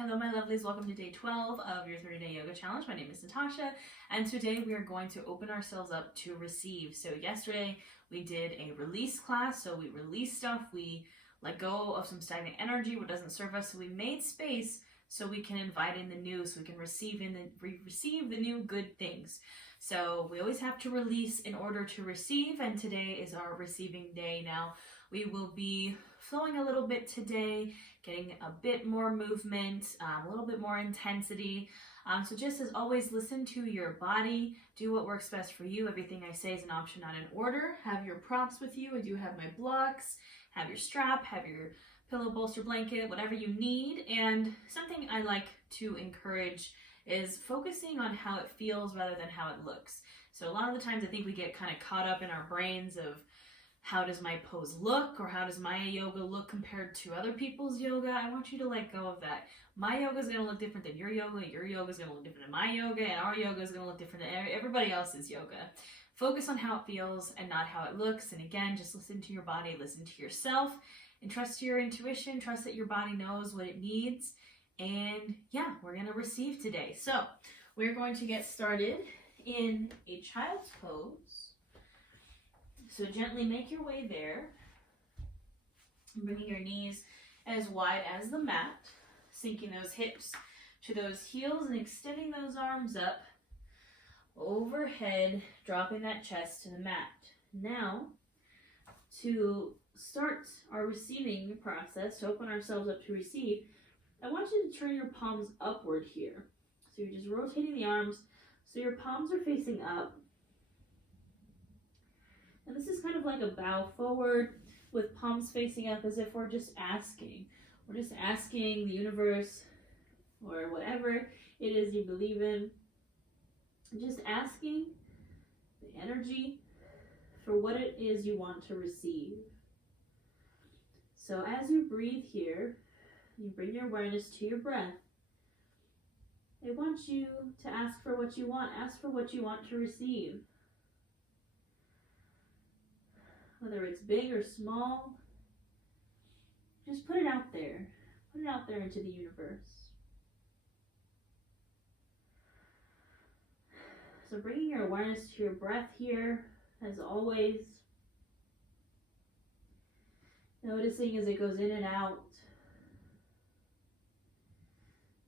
Hello my lovelies, welcome to day 12 of your 30-day yoga challenge. My name is Natasha and today we are going to open ourselves up to receive. So yesterday we did a release class, so we released stuff, we let go of some stagnant energy, what doesn't serve us, so we made space so we can invite in the new, so we can receive the new good things. So we always have to release in order to receive, and today is our receiving day. Now we will be flowing a little bit today, getting a bit more movement, a little bit more intensity. So just as always, listen to your body, do what works best for you. Everything I say is an option, not an order. Have your props with you. I do have my blocks, have your strap, have your pillow, bolster, blanket, whatever you need. And something I like to encourage is focusing on how it feels rather than how it looks. So a lot of the times I think we get kind of caught up in our brains of how does my pose look, or how does my yoga look compared to other people's yoga. I want you to let go of that. My yoga is going to look different than your yoga is going to look different than my yoga, and our yoga is going to look different than everybody else's yoga. Focus on how it feels and not how it looks. And again, just listen to your body, listen to yourself, and trust your intuition, trust that your body knows what it needs. And yeah, we're going to receive today. So we're going to get started in a child's pose. So gently make your way there, bringing your knees as wide as the mat, sinking those hips to those heels and extending those arms up overhead, dropping that chest to the mat. Now, to start our receiving process, to open ourselves up to receive, I want you to turn your palms upward here. So you're just rotating the arms so your palms are facing up. And this is kind of like a bow forward with palms facing up, as if we're just asking. We're just asking the universe or whatever it is you believe in. Just asking the energy for what it is you want to receive. So as you breathe here, you bring your awareness to your breath. I want you to ask for what you want. Ask for what you want to receive. Whether it's big or small, just put it out there. Put it out there into the universe. So bringing your awareness to your breath here, as always. Noticing as it goes in and out.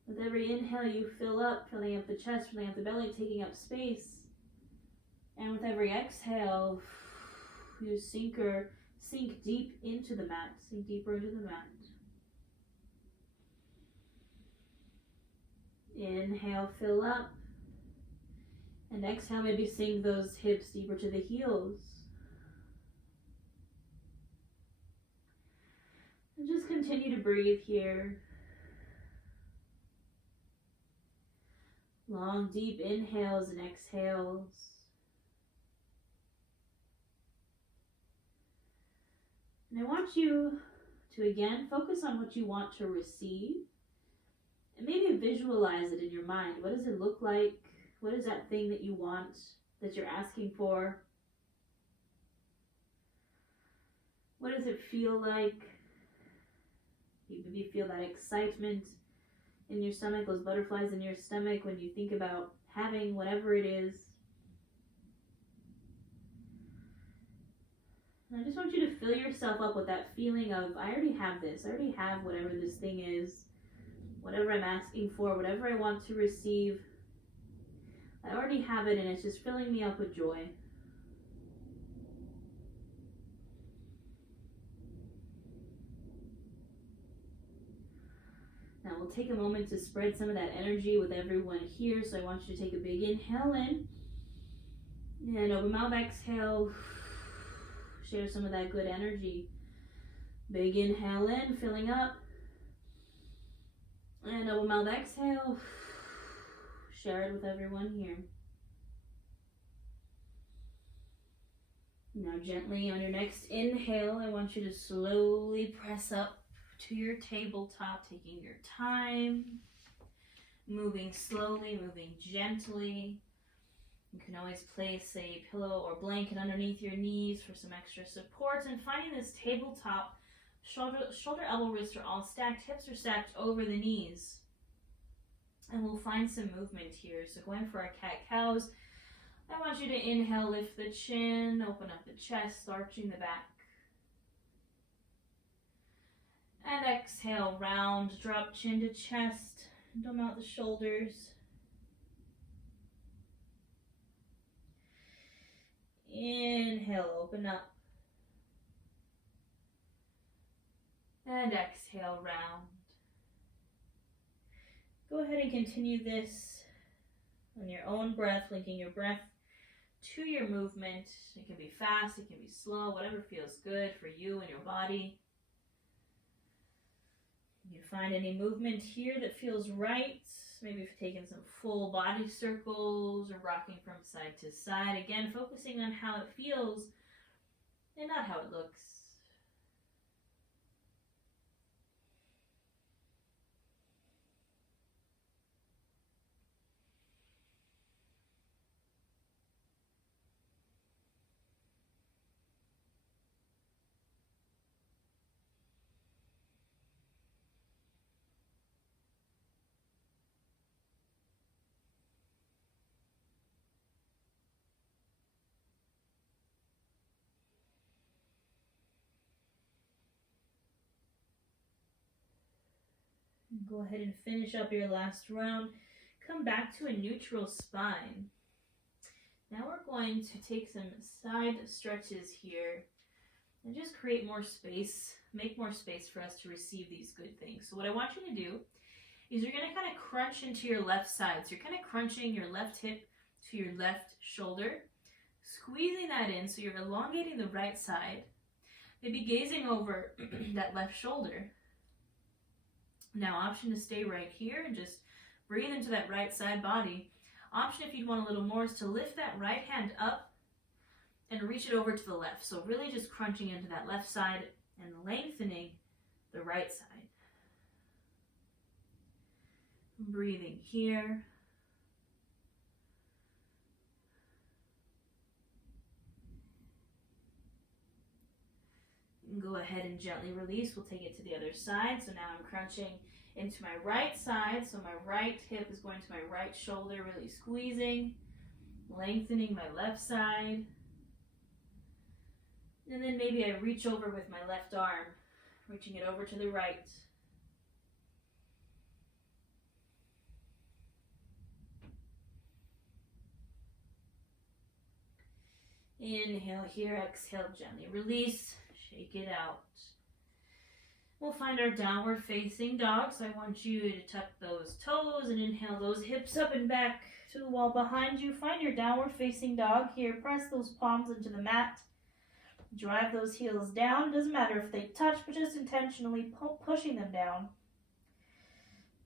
With every inhale you fill up, filling up the chest, filling up the belly, taking up space. And with every exhale, you sink deep into the mat, sink deeper into the mat. Inhale, fill up. And exhale, maybe sink those hips deeper to the heels. And just continue to breathe here. Long, deep inhales and exhales. And I want you to again focus on what you want to receive and maybe visualize it in your mind. What does it look like? What is that thing that you want, that you're asking for? What does it feel like? You maybe feel that excitement in your stomach, those butterflies in your stomach when you think about having whatever it is. And I just want you to fill yourself up with that feeling of, I already have this. I already have whatever this thing is, whatever I'm asking for, whatever I want to receive. I already have it, and it's just filling me up with joy. Now we'll take a moment to spread some of that energy with everyone here. So I want you to take a big inhale in, and open mouth, exhale. Share some of that good energy. Big inhale in, filling up. And open mouth, exhale. Share it with everyone here. Now gently on your next inhale, I want you to slowly press up to your tabletop, taking your time, moving slowly, moving gently. You can always place a pillow or blanket underneath your knees for some extra support, and finding this tabletop, shoulder, elbow, wrists are all stacked, hips are stacked over the knees. And we'll find some movement here. So going for our cat-cows, I want you to inhale, lift the chin, open up the chest, arching the back. And exhale, round, drop chin to chest, dome out the shoulders. Inhale, open up. And exhale, round. Go ahead and continue this on your own breath, linking your breath to your movement. It can be fast, it can be slow, whatever feels good for you and your body. You find any movement here that feels right. Maybe you've taken some full body circles or rocking from side to side. Again, focusing on how it feels and not how it looks. Go ahead and finish up your last round. Come back to a neutral spine. Now we're going to take some side stretches here and just create more space, make more space for us to receive these good things. So what I want you to do is you're going to kind of crunch into your left side. So you're kind of crunching your left hip to your left shoulder, squeezing that in so you're elongating the right side, maybe gazing over that left shoulder. Now, option to stay right here and just breathe into that right side body. Option, if you'd want a little more, is to lift that right hand up and reach it over to the left. So really just crunching into that left side and lengthening the right side. Breathing here. Go ahead and gently release. We'll take it to the other side. So now I'm crunching into my right side. So my right hip is going to my right shoulder, really squeezing, lengthening my left side. And then maybe I reach over with my left arm, reaching it over to the right. Inhale here, exhale, gently release. Shake it out. We'll find our downward facing dog. So I want you to tuck those toes and inhale those hips up and back to the wall behind you. Find your downward facing dog here. Press those palms into the mat. Drive those heels down. It doesn't matter if they touch, but just intentionally pushing them down.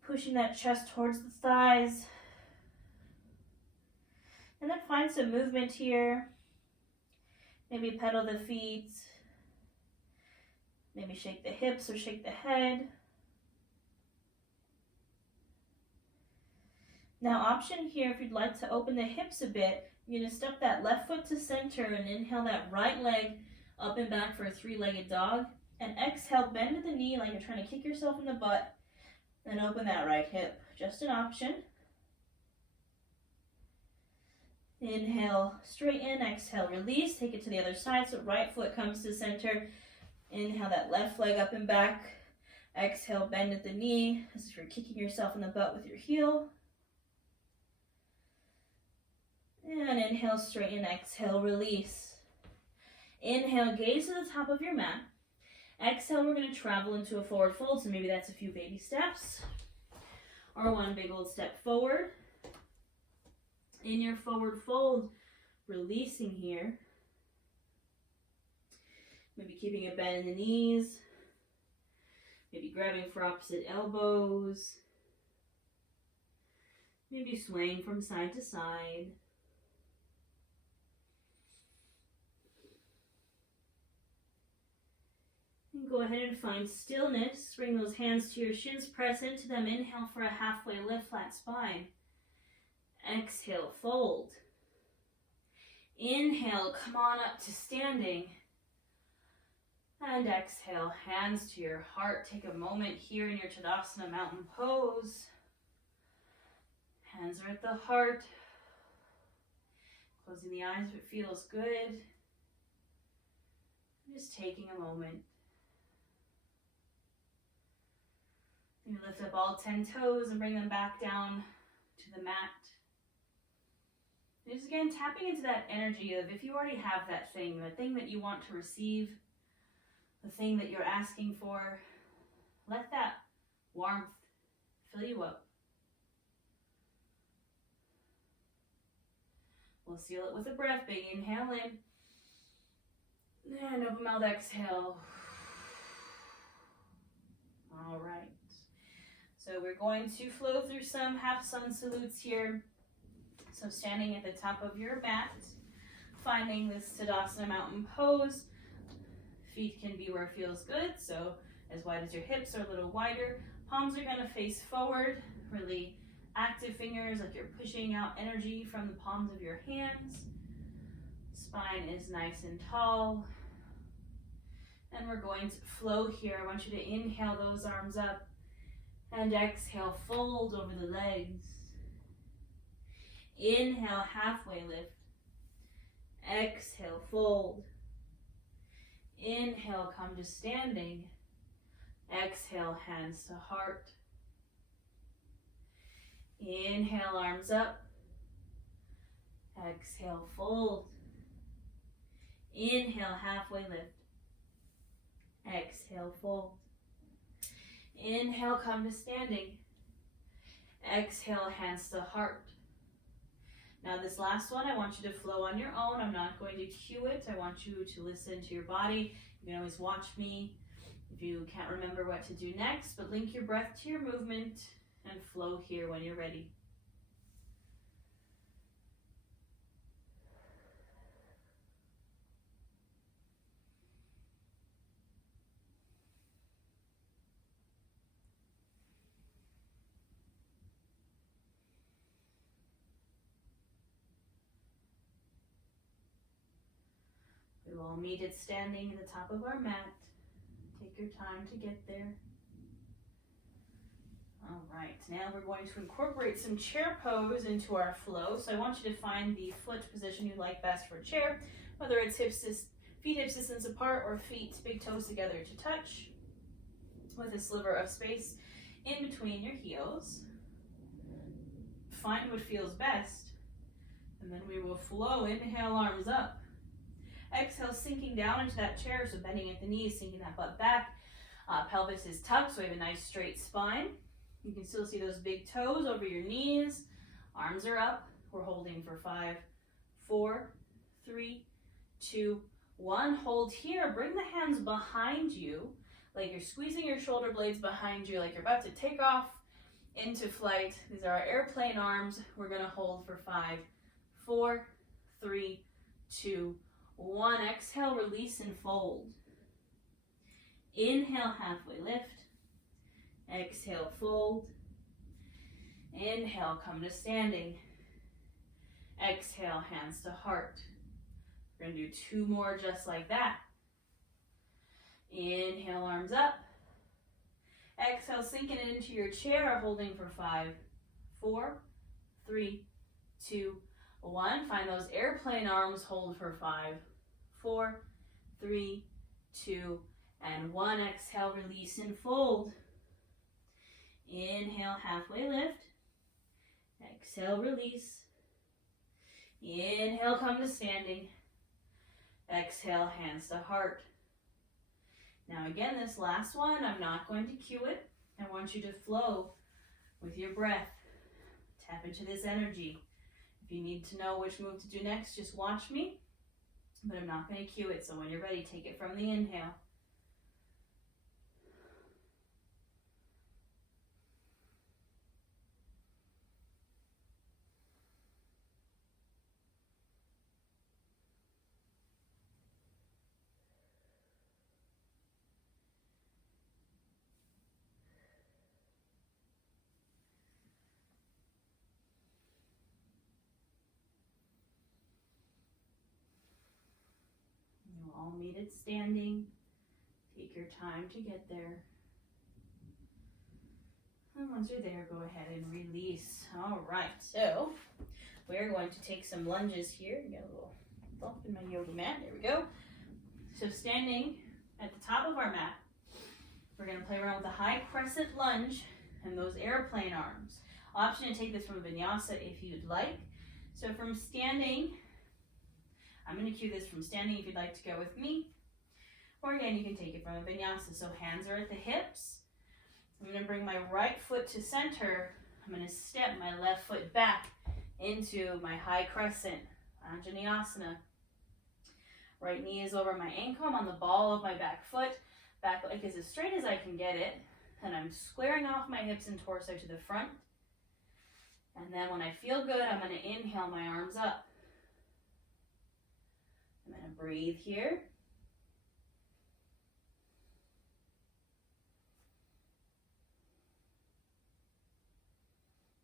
Pushing that chest towards the thighs. And then find some movement here. Maybe pedal the feet. Maybe shake the hips or shake the head. Now, option here, if you'd like to open the hips a bit, you're going to step that left foot to center and inhale that right leg up and back for a three-legged dog. And exhale, bend the knee like you're trying to kick yourself in the butt and open that right hip. Just an option. Inhale, straighten, exhale, release. Take it to the other side so right foot comes to center. Inhale that left leg up and back. Exhale, bend at the knee as if you're kicking yourself in the butt with your heel. And inhale, straighten, exhale, release. Inhale, gaze to the top of your mat. Exhale, we're going to travel into a forward fold. So maybe that's a few baby steps or one big old step forward. In your forward fold, releasing here. Maybe keeping a bend in the knees. Maybe grabbing for opposite elbows. Maybe swaying from side to side. And go ahead and find stillness. Bring those hands to your shins, press into them. Inhale for a halfway lift, flat spine. Exhale, fold. Inhale, come on up to standing. And exhale, hands to your heart. Take a moment here in your Tadasana mountain pose. Hands are at the heart. Closing the eyes if it feels good. Just taking a moment. You lift up all 10 toes and bring them back down to the mat. And just again, tapping into that energy of if you already have that thing that you want to receive, the thing that you're asking for, let that warmth fill you up. We'll seal it with a breath. Big inhale in. And open mouth, exhale. All right. So we're going to flow through some half sun salutes here. So standing at the top of your mat, finding this Tadasana mountain pose. Feet can be where it feels good. So as wide as your hips or a little wider. Palms are going to face forward. Really active fingers, like you're pushing out energy from the palms of your hands. Spine is nice and tall. And we're going to flow here. I want you to inhale those arms up and exhale, fold over the legs. Inhale, halfway lift. Exhale, fold. Inhale, come to standing. Exhale, hands to heart. Inhale, arms up. Exhale, fold. Inhale, halfway lift. Exhale, fold. Inhale, come to standing. Exhale, hands to heart. Now this last one, I want you to flow on your own. I'm not going to cue it. I want you to listen to your body. You can always watch me if you can't remember what to do next, but link your breath to your movement and flow here when you're ready. We will meet at standing at the top of our mat. Take your time to get there. All right, now we're going to incorporate some chair pose into our flow. So I want you to find the foot position you like best for chair, whether it's feet hip distance apart or feet big toes together to touch, with a sliver of space in between your heels. Find what feels best, and then we will flow. Inhale, arms up. Exhale, sinking down into that chair, so bending at the knees, sinking that butt back. Pelvis is tucked, so we have a nice straight spine. You can still see those big toes over your knees. Arms are up. We're holding for 5, 4, 3, 2, 1. Hold here. Bring the hands behind you, like you're squeezing your shoulder blades behind you, like you're about to take off into flight. These are our airplane arms. We're going to hold for 5, 4, 3, 2, 1. Exhale, release and fold. Inhale, halfway lift. Exhale, fold. Inhale, come to standing. Exhale, hands to heart. We're going to do 2 more just like that. Inhale, arms up. Exhale, sinking it into your chair, holding for 5, 4, 3, 2, 1. Find those airplane arms, hold for 5, 4, 3, 2, and 1. Exhale, release and fold. Inhale, halfway lift. Exhale, release. Inhale, come to standing. Exhale, hands to heart. Now again, this last one, I'm not going to cue it. I want you to flow with your breath. Tap into this energy. If you need to know which move to do next, just watch me. But I'm not going to cue it, so when you're ready, take it from the inhale. All meet it standing. Take your time to get there. And once you're there, go ahead and release. All right, so we're going to take some lunges here. Get a little bump in my yoga mat. There we go. So standing at the top of our mat, we're going to play around with the high crescent lunge and those airplane arms. Option to take this from vinyasa if you'd like. So from standing, I'm going to cue this from standing if you'd like to go with me. Or again, you can take it from a vinyasa. So hands are at the hips. I'm going to bring my right foot to center. I'm going to step my left foot back into my high crescent, Anjaneyasana. Right knee is over my ankle. I'm on the ball of my back foot. Back leg is as straight as I can get it. And I'm squaring off my hips and torso to the front. And then when I feel good, I'm going to inhale my arms up. I'm going to breathe here.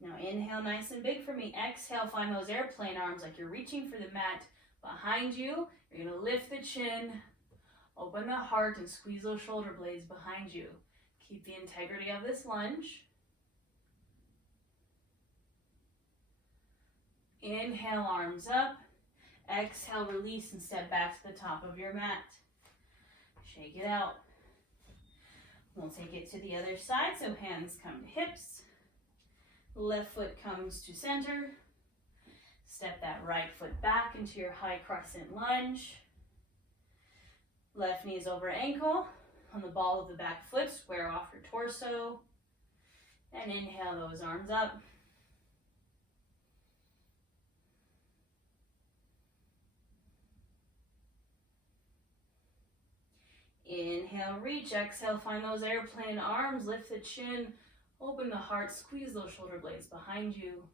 Now inhale nice and big for me. Exhale, find those airplane arms like you're reaching for the mat behind you. You're going to lift the chin, open the heart, and squeeze those shoulder blades behind you. Keep the integrity of this lunge. Inhale, arms up. Exhale, release and step back to the top of your mat. Shake it out. We'll take it to the other side. So hands come to hips. Left foot comes to center. Step that right foot back into your high crescent lunge. Left knee is over ankle. On the ball of the back foot, square off your torso. And inhale those arms up. Inhale, reach. Exhale, find those airplane arms. Lift the chin. Open the heart. Squeeze those shoulder blades behind you.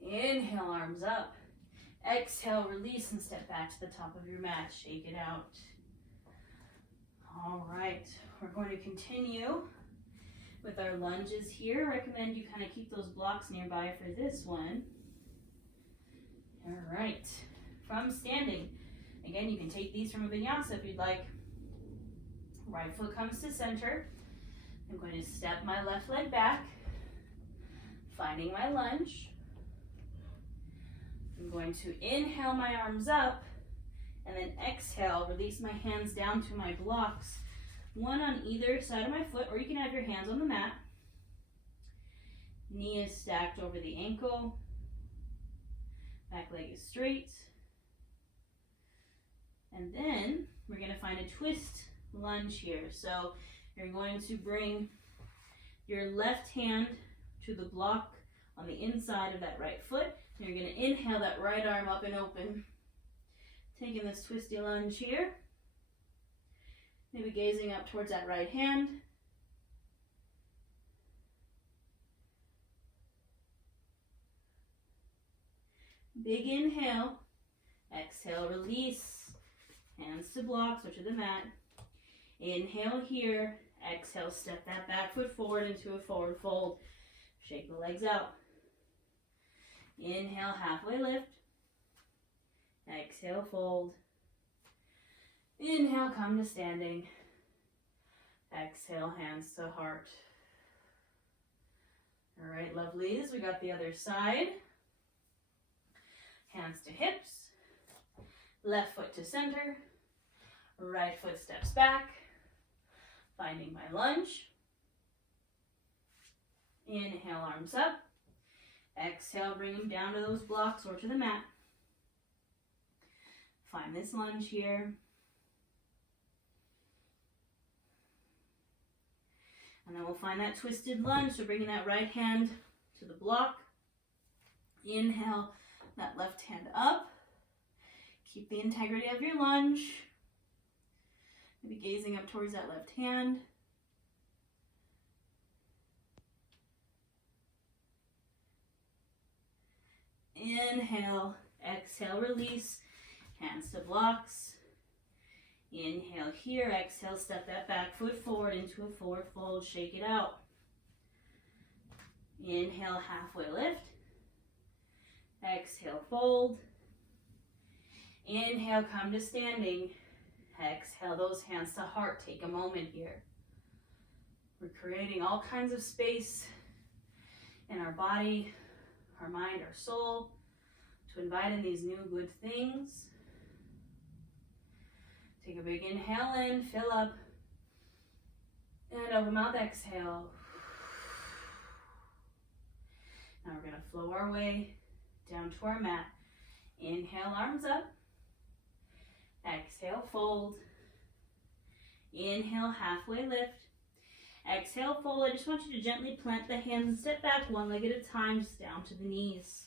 Inhale, arms up. Exhale, release and step back to the top of your mat. Shake it out. All right, we're going to continue with our lunges here. I recommend you kind of keep those blocks nearby for this one. All right, from standing. Again, you can take these from a vinyasa if you'd like. Right foot comes to center. I'm going to step my left leg back, finding my lunge. I'm going to inhale my arms up, and then exhale, release my hands down to my blocks, one on either side of my foot, or you can have your hands on the mat. Knee is stacked over the ankle. Back leg is straight. And then we're going to find a twist lunge here. So you're going to bring your left hand to the block on the inside of that right foot. And you're going to inhale that right arm up and open. Taking this twisty lunge here. Maybe gazing up towards that right hand. Big inhale. Exhale, release. Hands to blocks or to the mat. Inhale here. Exhale, step that back foot forward into a forward fold. Shake the legs out. Inhale, halfway lift. Exhale, fold. Inhale, come to standing. Exhale, hands to heart. All right, lovelies, we got the other side. Hands to hips. Left foot to center. Right foot steps back. Finding my lunge. Inhale, arms up. Exhale, bring them down to those blocks or to the mat. Find this lunge here. And then we'll find that twisted lunge, so bringing that right hand to the block. Inhale, that left hand up. Keep the integrity of your lunge. Maybe gazing up towards that left hand. Inhale, exhale, release. Hands to blocks. Inhale here, exhale, step that back foot forward into a forward fold, shake it out. Inhale, halfway lift. Exhale, fold. Inhale, come to standing. Exhale those hands to heart. Take a moment here. We're creating all kinds of space in our body, our mind, our soul, to invite in these new good things. Take a big inhale in, fill up, and open mouth, exhale. Now we're going to flow our way down to our mat. Inhale, arms up. Exhale, fold. Inhale, halfway lift. Exhale, fold. I just want you to gently plant the hands and step back one leg at a time, just down to the knees.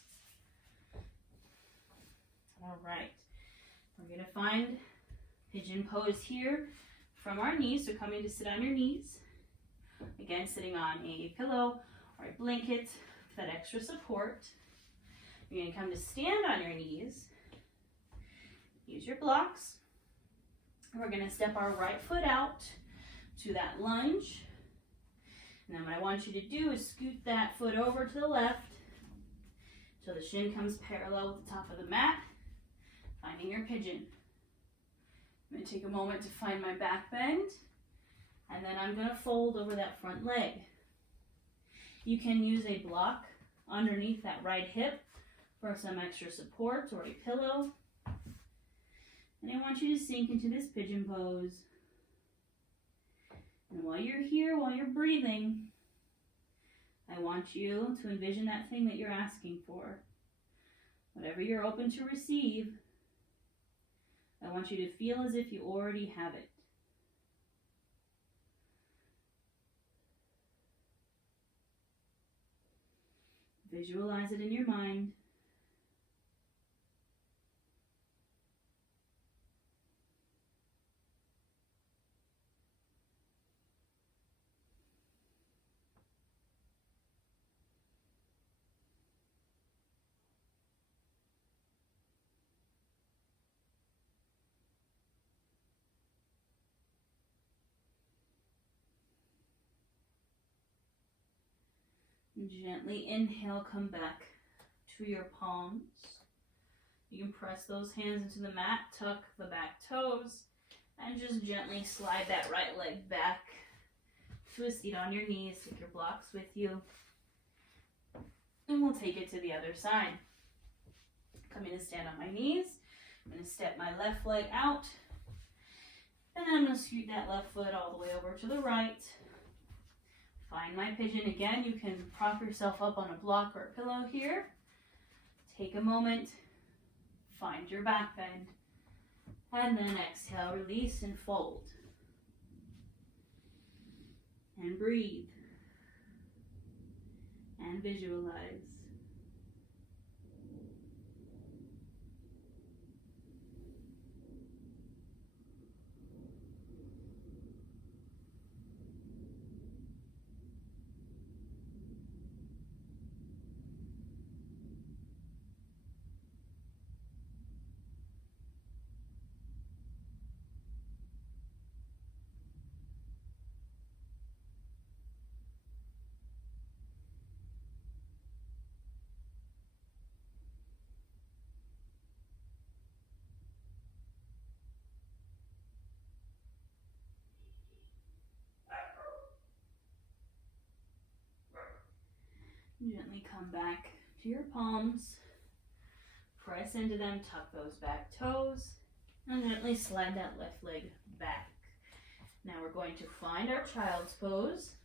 All right. We're going to find pigeon pose here from our knees. So coming to sit on your knees. Again, sitting on a pillow or a blanket for that extra support. You're going to come to stand on your knees. Use your blocks. And we're going to step our right foot out to that lunge. And then what I want you to do is scoot that foot over to the left till the shin comes parallel with the top of the mat, finding your pigeon. I'm going to take a moment to find my back bend, and then I'm going to fold over that front leg. You can use a block underneath that right hip for some extra support, or a pillow. And I want you to sink into this pigeon pose. And while you're here, while you're breathing, I want you to envision that thing that you're asking for. Whatever you're open to receive, I want you to feel as if you already have it. Visualize it in your mind. Gently inhale, come back to your palms. You can press those hands into the mat, tuck the back toes, and just gently slide that right leg back to a seat on your knees. Take your blocks with you. And we'll take it to the other side. Coming to stand on my knees. I'm going to step my left leg out. And then I'm going to scoot that left foot all the way over to the right. Find my pigeon. Again, you can prop yourself up on a block or a pillow here. Take a moment. Find your back bend. And then exhale, release and fold. And breathe. And visualize. Gently come back to your palms, press into them, tuck those back toes, and gently slide that left leg back. Now we're going to find our child's pose.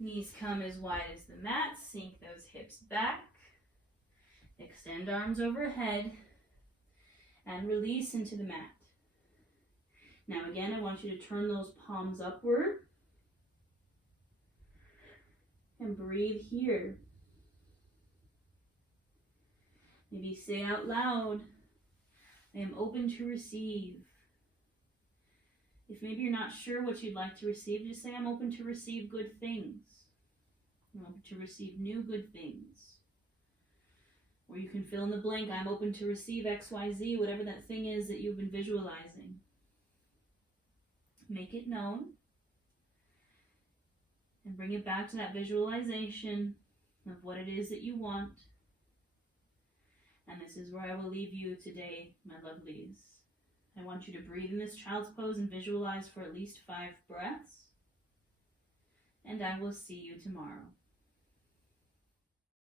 Knees come as wide as the mat, sink those hips back, extend arms overhead, and release into the mat. Now again, I want you to turn those palms upward. And breathe here. Maybe say out loud, I am open to receive. If maybe you're not sure what you'd like to receive, just say I'm open to receive good things. I'm open to receive new good things. Or you can fill in the blank, I'm open to receive XYZ, whatever that thing is that you've been visualizing. Make it known. And bring it back to that visualization of what it is that you want. And this is where I will leave you today, my lovelies. I want you to breathe in this child's pose and visualize for at least 5 breaths. And I will see you tomorrow.